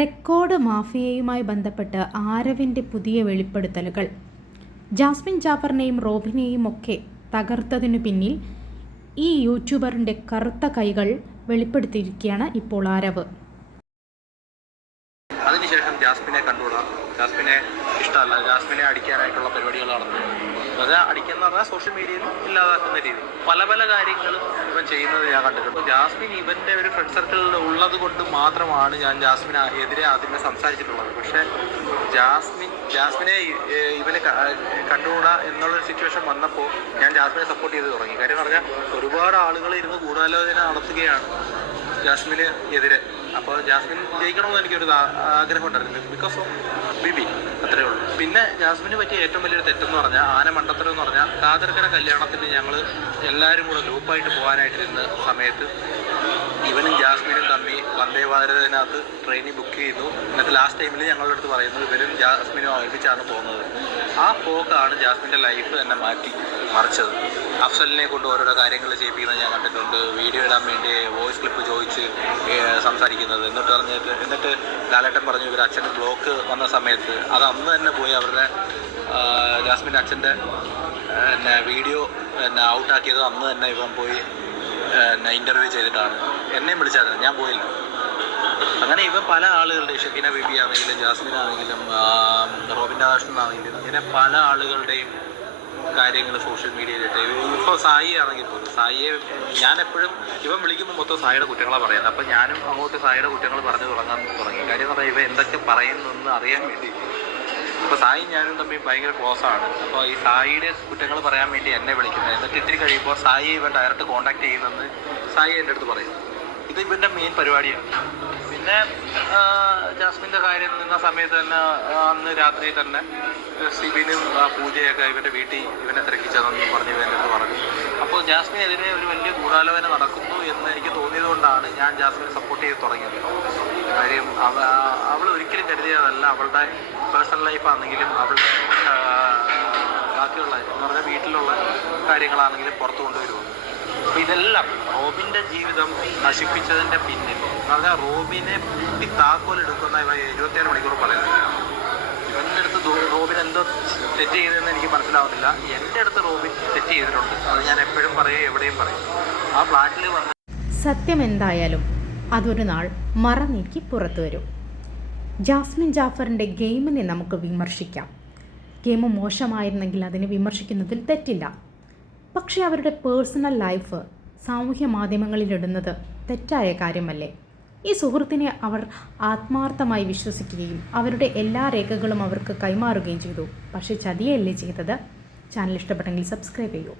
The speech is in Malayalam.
റെക്കോർഡ് മാഫിയയുമായി ബന്ധപ്പെട്ട് ആരവിൻ്റെ പുതിയ വെളിപ്പെടുത്തലുകൾ. ജാസ്മിൻ ജാഫറിനെയും റോബിനെയും ഒക്കെ തകർത്തതിനു പിന്നിൽ ഈ യൂട്യൂബറിൻ്റെ കറുത്ത കൈകൾ വെളിപ്പെടുത്തിയിരിക്കുകയാണ് ഇപ്പോൾ ആരവ്. അതിനുശേഷം ജാസ്മിനെ കണ്ടുകൂടാ, ജാസ്മിനെ ഇഷ്ടമല്ല, ജാസ്മിനെ അടിക്കാനായിട്ടുള്ള പരിപാടികൾ നടന്നു. അത് അടിക്കുന്ന പറഞ്ഞാൽ സോഷ്യൽ മീഡിയയിൽ ഇല്ലാതാക്കുന്ന രീതി പല പല കാര്യങ്ങൾ ഇവൻ ചെയ്യുന്നത് ഞാൻ കണ്ടിട്ടുണ്ട്. ജാസ്മിൻ ഇവൻ്റെ ഒരു ഫ്രണ്ട് സർക്കിളിൽ ഉള്ളത് കൊണ്ട് മാത്രമാണ് ഞാൻ ജാസ്മിന് എതിരെ ആദ്യമേ സംസാരിച്ചിട്ടുള്ളത്. പക്ഷേ ജാസ്മിനെ ഇവന് കണ്ടുകൂടാ എന്നുള്ളൊരു സിറ്റുവേഷൻ വന്നപ്പോൾ ഞാൻ ജാസ്മിനെ സപ്പോർട്ട് ചെയ്ത് തുടങ്ങി. കാര്യം എന്ന് പറഞ്ഞാൽ ഒരുപാട് ആളുകൾ ഇരുന്ന് ഗൂഢാലോചന നടത്തുകയാണ് ജാസ്മിന് എതിരെ. അപ്പോൾ ജാസ്മിൻ ജയിക്കണമെന്ന് എനിക്കൊരു ആഗ്രഹം ഉണ്ടായിരുന്നു, ബിക്കോസ് ഓഫ് ബിബി, അത്രയേ ഉള്ളൂ. പിന്നെ ജാസ്മിന് പറ്റിയ ഏറ്റവും വലിയൊരു തെറ്റെന്ന് പറഞ്ഞാൽ ആന മണ്ടത്തരം എന്ന് പറഞ്ഞാൽ കാതർക്കര കല്യാണത്തിന് ഞങ്ങൾ എല്ലാവരും കൂടെ ഗ്രൂപ്പായിട്ട് പോകാനായിട്ടിരുന്ന സമയത്ത് ഇവനും ജാസ്മിനും തമ്മിൽ വന്ദേ ഭാരതിനകത്ത് ട്രെയിനിൽ ബുക്ക് ചെയ്തു. എന്നിട്ട് ലാസ്റ്റ് ടൈമിൽ ഞങ്ങളുടെ അടുത്ത് പറയുന്നു ഇവരും ജാസ്മിനും ഒരുമിച്ചാണ് പോകുന്നത്. ആ പോക്കാണ് ജാസ്മിൻ്റെ ലൈഫ് തന്നെ മറിച്ചത്. അഫ്സലിനെ കൊണ്ട് ഓരോരോ കാര്യങ്ങൾ ചെയ്യിപ്പിക്കുന്നത് ഞാൻ കണ്ടിട്ടുണ്ട്. വീഡിയോ ഇടാൻ വേണ്ടി വോയിസ് ക്ലിപ്പ് ചോദിച്ച് സംസാരിക്കുന്നത്. എന്നിട്ട് ലാലേട്ടൻ പറഞ്ഞു ഇവർ അച്ഛന് ബ്ലോക്ക് വന്ന സമയത്ത് അത് അന്ന് തന്നെ പോയി അവരുടെ ജാസ്മിൻ്റെ അച്ഛൻ്റെ വീഡിയോ ഔട്ടാക്കിയത് അന്ന് തന്നെ ഇവൻ പോയി ഇൻ്റർവ്യൂ ചെയ്തിട്ടാണ്. എന്നെയും വിളിച്ചായിരുന്നു, ഞാൻ പോയില്ല. അങ്ങനെ ഇവ പല ആളുകളുടെയും ഷെഫീന ബേബി ആണെങ്കിലും ജാസ്മിൻ ആണെങ്കിലും റോബിൻ രാധാകൃഷ്ണൻ ആണെങ്കിലും ഇങ്ങനെ പല ആളുകളുടെയും കാര്യങ്ങൾ സോഷ്യൽ മീഡിയയിലിട്ട്. ഇപ്പോൾ സായി ആണെങ്കിൽ പോലും സായിയെ ഞാൻ എപ്പോഴും ഇവൻ വിളിക്കുമ്പോൾ മൊത്തം സായിയുടെ കുറ്റങ്ങളാണ് പറയുന്നത്. അപ്പം ഞാനും അങ്ങോട്ട് സായിയുടെ കുറ്റങ്ങൾ പറഞ്ഞു തുടങ്ങി. കാര്യം എന്ന് പറഞ്ഞാൽ ഇവ എന്തൊക്കെ പറയുന്നതെന്ന് അറിയാൻ വേണ്ടി. ഇപ്പോൾ സായി ഞാനും തമ്മിൽ ഭയങ്കര ക്ലോസാണ്. അപ്പോൾ ഈ സായിയുടെ കുറ്റങ്ങൾ പറയാൻ വേണ്ടി എന്നെ വിളിക്കുന്നത്. എന്നിട്ട് ഇത്തിരി കഴിയുമ്പോൾ സായി ഇവൻ ഡയറക്റ്റ് കോൺടാക്ട് ചെയ്യുന്നെന്ന് സായി എൻ്റെ അടുത്ത് പറയും. ഇത് ഇവൻ്റെ മെയിൻ പരിപാടിയാണ്. പിന്നെ ജാസ്മിൻ്റെ കാര്യം നിന്ന സമയത്ത് തന്നെ അന്ന് രാത്രി തന്നെ സിബിനും പൂജയൊക്കെ ഇവൻ്റെ വീട്ടിൽ ഇവനെ തിരക്കിച്ചതെന്ന് പറഞ്ഞ് ഇവൻ്റെ അടുത്ത് പറഞ്ഞു. അപ്പോൾ ജാസ്മിനെതിരെ ഒരു വലിയ ഗൂഢാലോചന നടക്കുന്നു എന്ന് എനിക്ക് തോന്നിയതുകൊണ്ടാണ് ഞാൻ ജാസ്മിനെ സപ്പോർട്ട് ചെയ്ത് തുടങ്ങിയത്. കാര്യം അവൾ ഒരിക്കലും കരുതിയതല്ല അവളുടെ പേഴ്സണൽ ലൈഫാണെങ്കിലും അവളുടെ ബാക്കിയുള്ള എന്ന് പറഞ്ഞാൽ വീട്ടിലുള്ള കാര്യങ്ങളാണെങ്കിലും പുറത്തു കൊണ്ടുവരുമോ. അപ്പോൾ ഇതെല്ലാം റോബിൻ്റെ ജീവിതം നശിപ്പിച്ചതിൻ്റെ പിന്നിൽ എന്ന് പറഞ്ഞാൽ റോബിനെ താക്കോലെടുക്കുന്ന ഇവ 24 മണിക്കൂർ പറയുന്നത്. ഇവൻ്റെ അടുത്ത് റോബിൻ എന്തോ തെറ്റ് ചെയ്തതെന്ന് എനിക്ക് മനസ്സിലാവുന്നില്ല. എൻ്റെ അടുത്ത് റോബിൻ തെറ്റ് ചെയ്തിട്ടുണ്ട്. അത് ഞാൻ എപ്പോഴും പറയും, എവിടെയും പറയും. ആ ഫ്ലാറ്റിൽ വന്ന് സത്യം എന്തായാലും അതൊരു നാൾ മറ നീക്കി പുറത്തു വരും. ജാസ്മിൻ ജാഫറിൻ്റെ ഗെയിമിനെ നമുക്ക് വിമർശിക്കാം. ഗെയിം മോശമായിരുന്നെങ്കിൽ അതിനെ വിമർശിക്കുന്നതിൽ തെറ്റില്ല. പക്ഷേ അവരുടെ പേഴ്സണൽ ലൈഫ് സാമൂഹ്യ മാധ്യമങ്ങളിലിടുന്നത് തെറ്റായ കാര്യമല്ലേ? ഈ സുഹൃത്തിനെ അവർ ആത്മാർത്ഥമായി വിശ്വസിക്കുകയും അവരുടെ എല്ലാ രേഖകളും അവർക്ക് കൈമാറുകയും ചെയ്തു. പക്ഷേ ചതിയല്ലേ ചെയ്തത്? ചാനൽ ഇഷ്ടപ്പെട്ടെങ്കിൽ സബ്സ്ക്രൈബ് ചെയ്യൂ.